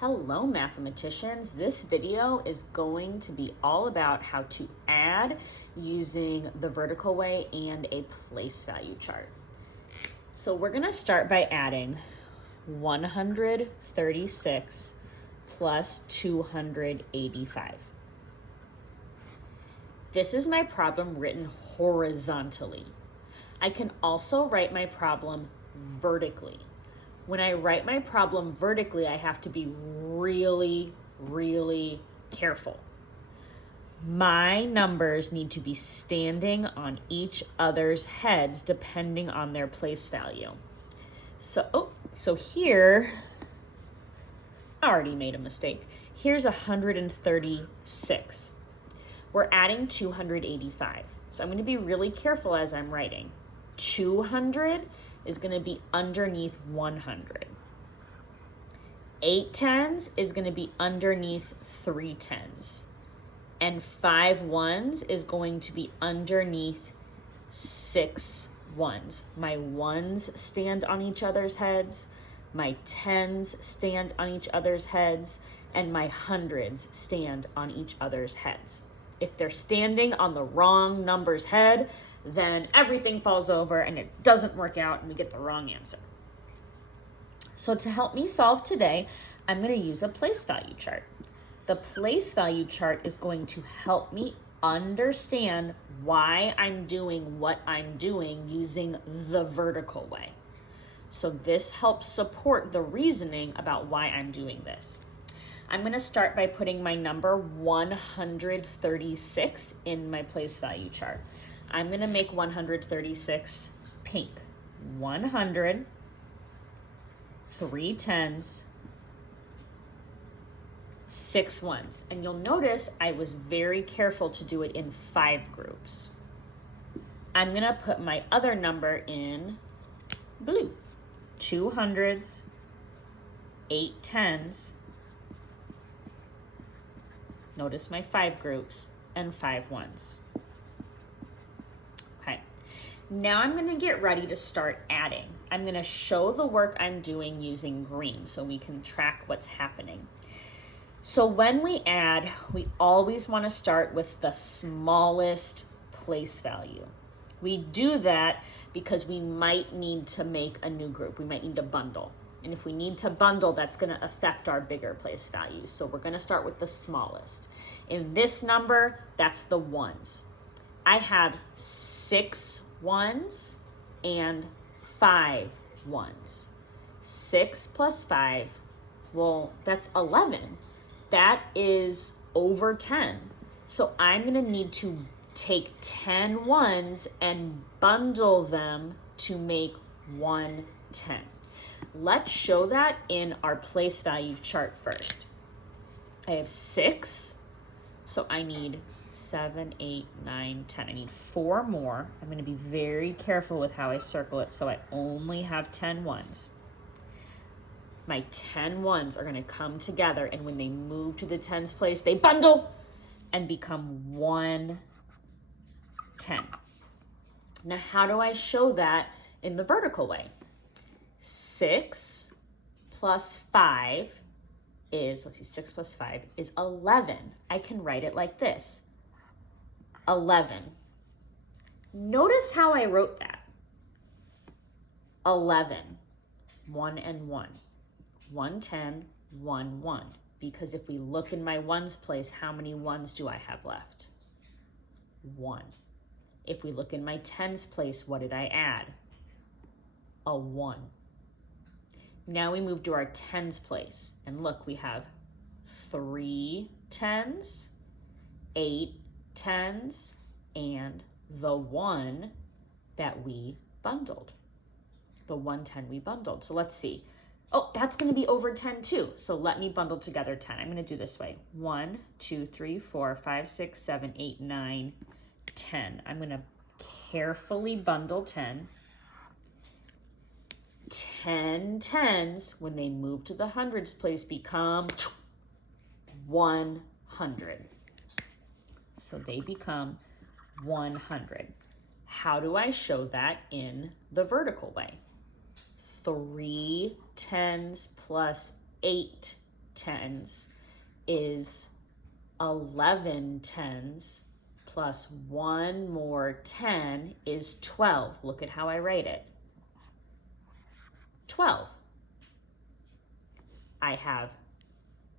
Hello mathematicians, this video is going to be all about how to add using the vertical way and a place value chart. So we're going to start by adding 136 plus 285. This is my problem written horizontally. I can also write my problem vertically. When I write my problem vertically, I have to be really careful. My numbers need to be standing on each other's heads depending on their place value. So here, I already made a mistake. Here's 136. We're adding 285. So I'm going to be really careful as I'm writing. 200 is going to be underneath 100. 8 tens is going to be underneath 3 tens. And 5 ones is going to be underneath 6 ones. My ones stand on each other's heads, my tens stand on each other's heads, and my hundreds stand on each other's heads. If they're standing on the wrong number's head, then everything falls over and it doesn't work out and we get the wrong answer. So to help me solve today, I'm going to use a place value chart. The place value chart is going to help me understand why I'm doing what I'm doing using the vertical way. So this helps support the reasoning about why I'm doing this. I'm going to start by putting my number 136 in my place value chart. I'm going to make 136 pink. 100, 3 tens, 6 ones. And you'll notice I was very careful to do it in 5 groups. I'm going to put my other number in blue. 2 hundreds, 8 tens, notice my 5 groups, and 5 ones. Okay, now I'm going to get ready to start adding. I'm going to show the work I'm doing using green so we can track what's happening. So when we add, we always want to start with the smallest place value. We do that because we might need to make a new group. We might need to bundle. And if we need to bundle, that's going to affect our bigger place values. So we're going to start with the smallest. In this number, that's the ones. I have 6 ones and 5 ones. 6 plus 5, well, that's 11. That is over 10. So I'm going to need to take 10 ones and bundle them to make 1 10. Let's show that in our place value chart first. I have 6, so I need 7, 8, 9, 10. I need 4 more. I'm going to be very careful with how I circle it so I only have 10 ones. My 10 ones are going to come together, and when they move to the tens place, they bundle and become 1 10. Now, how do I show that in the vertical way? 6 plus 5 is, 6 plus 5 is 11. I can write it like this, 11. Notice how I wrote that. 11, 1 and 1, 1 10, 1 1. Because if we look in my ones place, how many ones do I have left? 1. If we look in my tens place, what did I add? A 1. Now we move to our tens place, and look, we have 3 tens, 8 tens, and the 1 that we bundled. The 1 10 we bundled. So let's see. Oh, that's going to be over 10 too. So let me bundle together 10. I'm going to do this way. 1, 2, 3, 4, 5, 6, 7, 8, 9, 10. I'm going to carefully bundle 10. 10 tens, when they move to the hundreds place, become 100. So they become 100. How do I show that in the vertical way? 3 tens plus 8 tens is 11 tens plus one more 10 is 12. Look at how I write it. 12. I have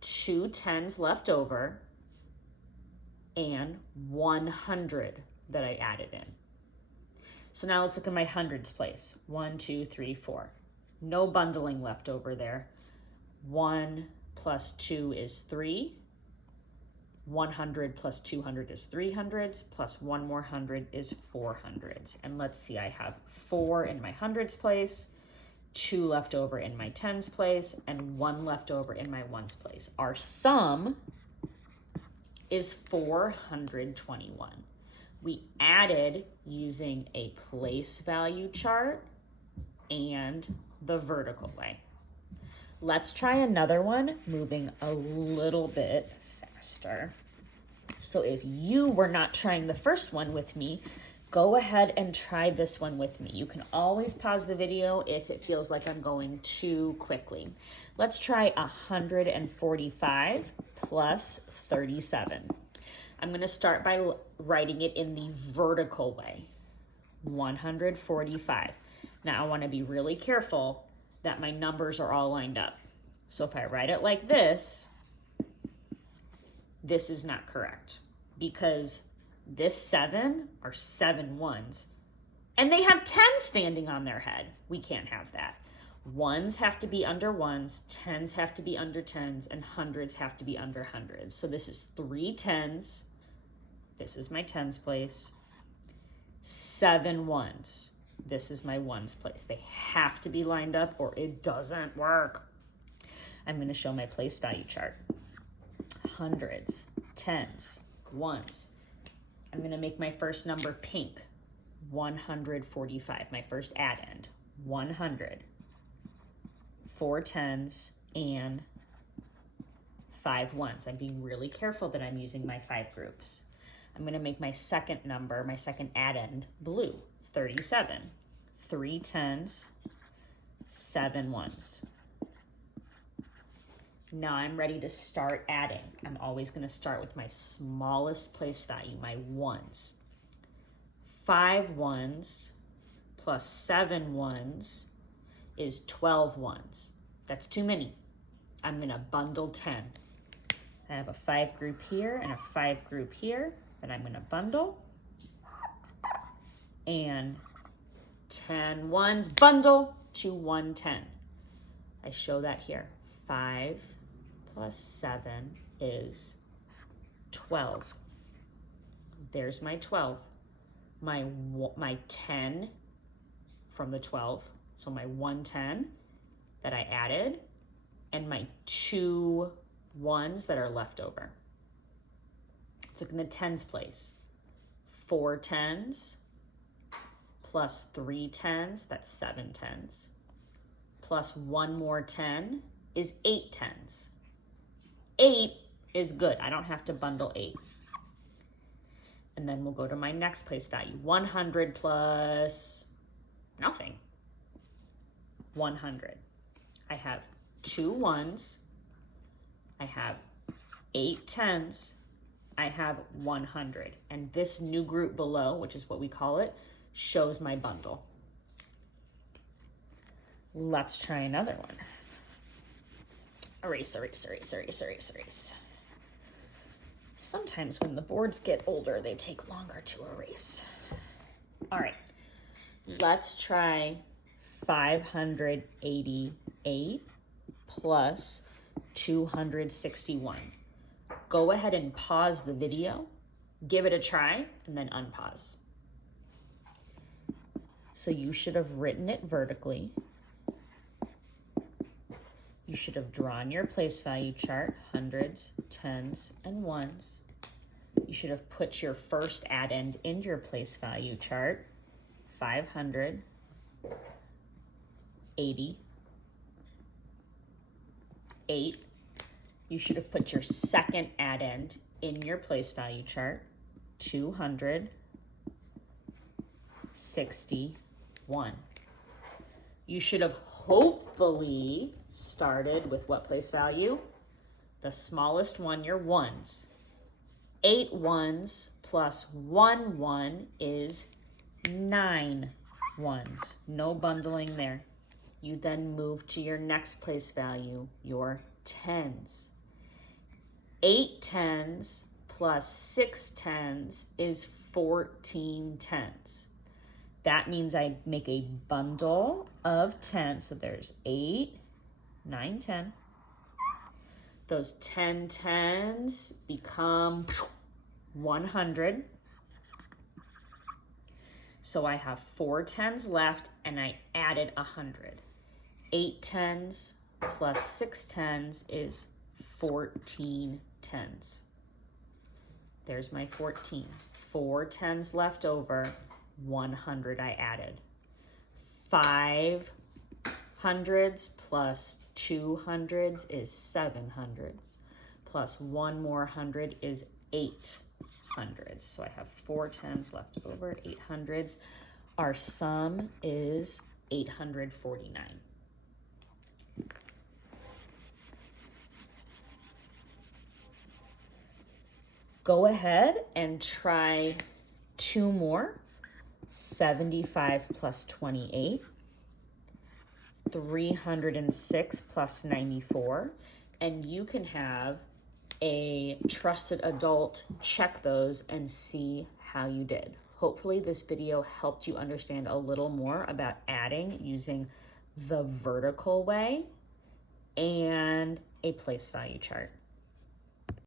2 tens left over and 100 that I added in. So now let's look at my hundreds place. 1, 2, 3, 4. No bundling left over there. 1 plus 2 is 3. 100 plus 200 is 300s, plus one more 100 is 400s. And let's see, I have 4 in my hundreds place, 2 left over in my tens place, and 1 left over in my ones place. Our sum is 421. We added using a place value chart and the vertical way. Let's try another one, moving a little bit faster. So if you were not trying the first one with me, go ahead and try this one with me. You can always pause the video if it feels like I'm going too quickly. Let's try 145 plus 37. I'm going to start by writing it in the vertical way. 145. Now I want to be really careful that my numbers are all lined up. So if I write it like this is not correct because this 7 are 7 ones and they have 10 standing on their head. We can't have that. Ones have to be under ones, tens have to be under tens, and hundreds have to be under hundreds. So this is 3 tens. This is my tens place. 7 ones. This is my ones place. They have to be lined up or it doesn't work. I'm going to show my place value chart. Hundreds, tens, ones. I'm going to make my first number pink. 145, my first add end. 100. 4 tens and 5 ones. I'm being really careful that I'm using my 5 groups. I'm going to make my second number, my second add end, blue. 37. 3 tens, 7 ones. Now I'm ready to start adding. I'm always going to start with my smallest place value, my ones. 5 ones plus 7 ones is 12 ones. That's too many. I'm going to bundle 10. I have a 5 group here and a 5 group here that I'm going to bundle. And 10 ones bundle to 110. I show that here. 5 plus 7 is 12. There's my 12. My 10 from the 12. So my 110 that I added and my 2 ones that are left over. Let's look in the tens place. 4 tens plus 3 tens, that's 7 tens. Plus 1 more 10 is 8 tens. 8 is good. I don't have to bundle 8. And then we'll go to my next place value. 100 plus nothing. 100. I have 2 ones. I have 8 tens. I have 100. And this new group below, which is what we call it, shows my bundle. Let's try another one. Erase, erase, erase, erase, erase, erase. Sometimes when the boards get older, they take longer to erase. All right, let's try 588 plus 261. Go ahead and pause the video, give it a try, and then unpause. So you should have written it vertically. You should have drawn your place value chart, hundreds, tens, and ones. You should have put your first add end in your place value chart, 500, 80, 8. You should have put your second add end in your place value chart, 200, 61. You should have hopefully started with what place value? the smallest one, your ones. 8 ones plus 1 1 is 9 ones. No bundling there. You then move to your next place value, your tens. 8 tens plus 6 tens is 14 tens. That means I make a bundle of 10. So there's 8, 9, 10. Those 10 tens become 100. So I have 4 tens left and I added 100. 8 tens plus 6 tens is 14 tens. There's my 14. 4 tens left over, 100 I added. 5 hundreds plus 2 hundreds is 7 hundreds. Plus 1 more 100 is 8 hundreds. So I have 4 tens left over, 8 hundreds. Our sum is 849. Go ahead and try 2 more. 75 plus 28. 306 plus 94. And you can have a trusted adult check those and see how you did. Hopefully this video helped you understand a little more about adding using the vertical way and a place value chart.